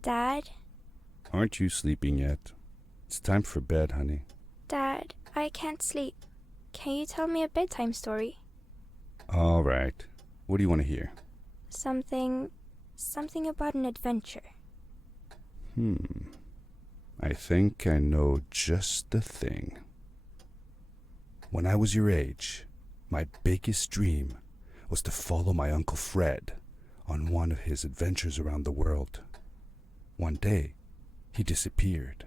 Dad? Aren't you sleeping yet? It's time for bed, honey. Dad, I can't sleep. Can you tell me a bedtime story? All right. What do you want to hear? Something about an adventure. I think I know just the thing. When I was your age, my biggest dream was to follow my Uncle Fred on one of his adventures around the world. One day, he disappeared.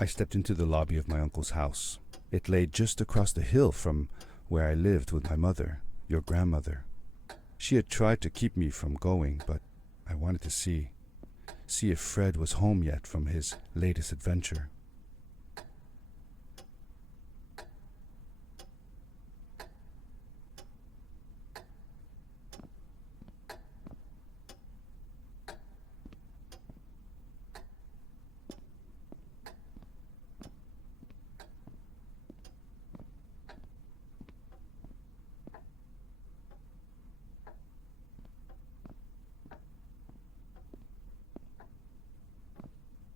I stepped into the lobby of my uncle's house. It lay just across the hill from where I lived with my mother, your grandmother. She had tried to keep me from going, but I wanted to see if Fred was home yet from his latest adventure.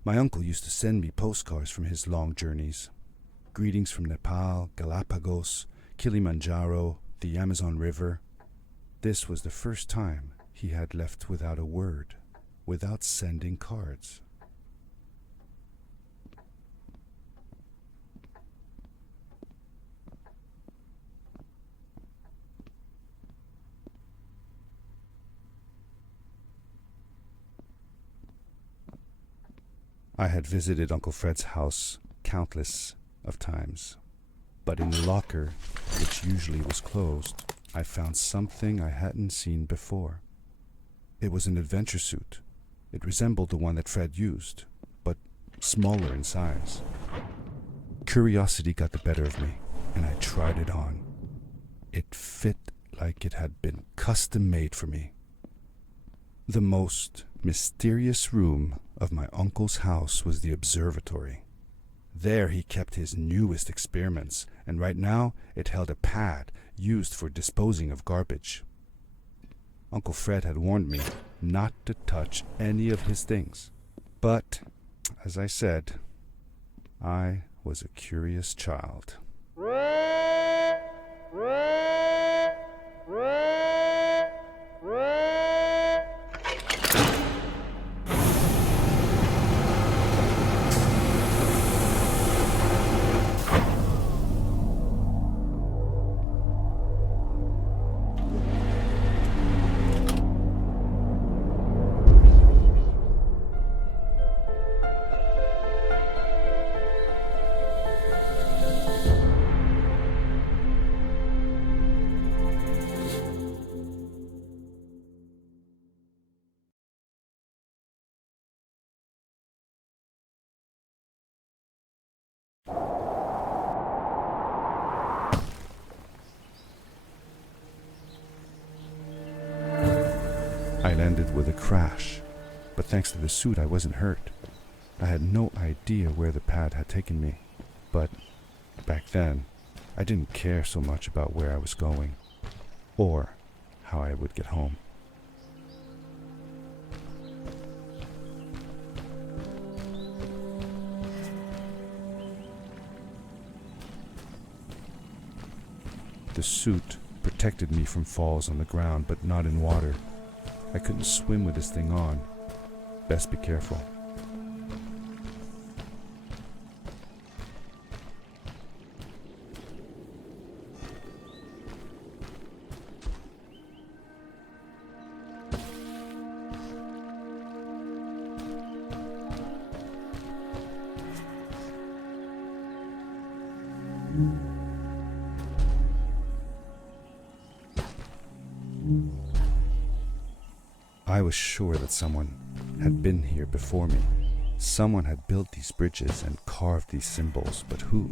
My uncle used to send me postcards from his long journeys. Greetings from Nepal, Galapagos, Kilimanjaro, the Amazon River. This was the first time he had left without a word, without sending cards. I had visited Uncle Fred's house countless of times, but in the locker, which usually was closed, I found something I hadn't seen before. It was an adventure suit. It resembled the one that Fred used, but smaller in size. Curiosity got the better of me, and I tried it on. It fit like it had been custom made for me. The most mysterious room of my uncle's house was the observatory. There he kept his newest experiments, and right now it held a pad used for disposing of garbage. Uncle Fred had warned me not to touch any of his things. But, as I said, I was a curious child. I landed with a crash, but thanks to the suit I wasn't hurt. I had no idea where the pad had taken me, but back then I didn't care so much about where I was going, or how I would get home. The suit protected me from falls on the ground, but not in water. I couldn't swim with this thing on. Best be careful. I was sure that someone had been here before me. Someone had built these bridges and carved these symbols, but who?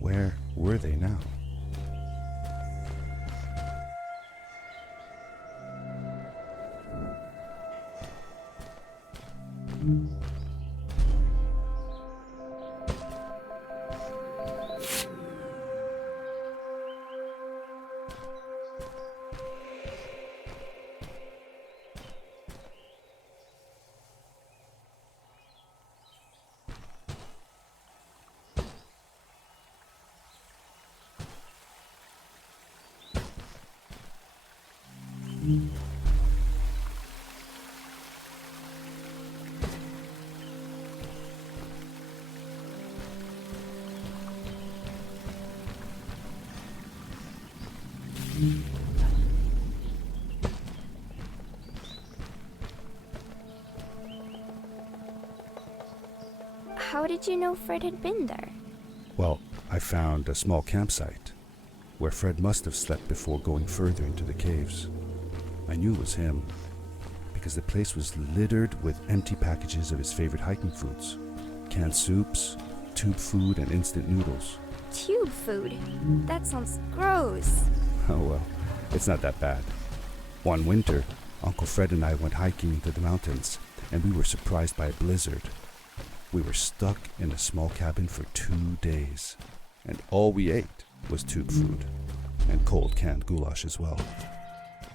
Where were they now? How did you know Fred had been there? Well, I found a small campsite where Fred must have slept before going further into the caves. I knew it was him because the place was littered with empty packages of his favorite hiking foods, canned soups, tube food, and instant noodles. Tube food? That sounds gross. Oh well, it's not that bad. One winter, Uncle Fred and I went hiking into the mountains, and we were surprised by a blizzard. We were stuck in a small cabin for 2 days, and all we ate was tube food, and cold canned goulash as well.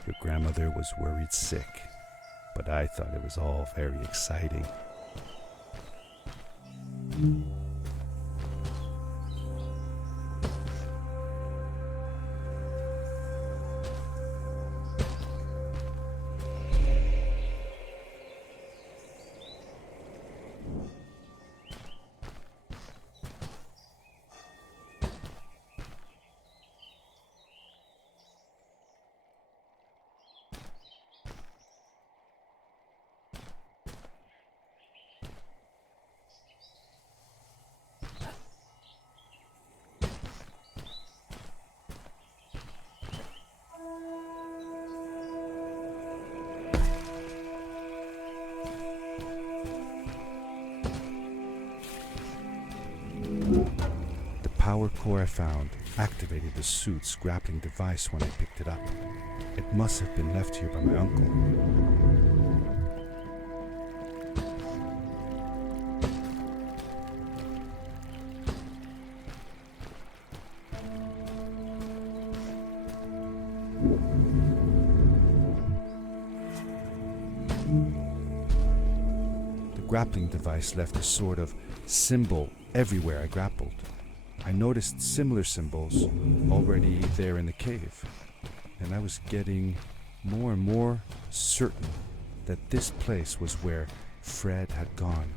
Your grandmother was worried sick, but I thought it was all very exciting. The power core I found activated the suit's grappling device when I picked it up. It must have been left here by my uncle. The grappling device left a sort of symbol everywhere I grappled. I noticed similar symbols already there in the cave, and I was getting more and more certain that this place was where Fred had gone.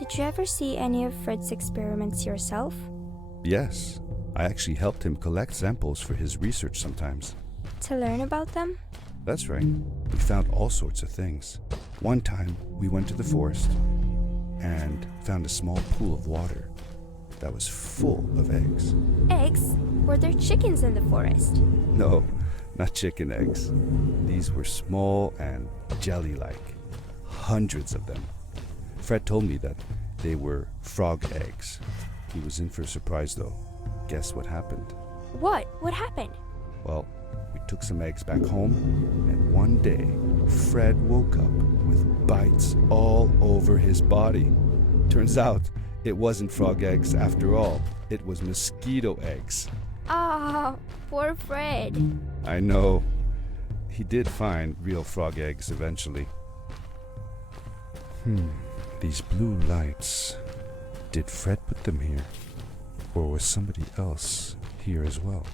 Did you ever see any of Fred's experiments yourself? Yes, I actually helped him collect samples for his research sometimes. To learn about them? That's right. We found all sorts of things. One time, we went to the forest and found a small pool of water that was full of eggs. Eggs? Were there chickens in the forest? No, not chicken eggs. These were small and jelly-like. Hundreds of them. Fred told me that they were frog eggs. He was in for a surprise though. Guess what happened? What? What happened? Well, we took some eggs back home, and one day, Fred woke up with bites all over his body. Turns out, it wasn't frog eggs after all. It was mosquito eggs. Ah, poor Fred. I know. He did find real frog eggs eventually. These blue lights. Did Fred put them here? Or was somebody else here as well?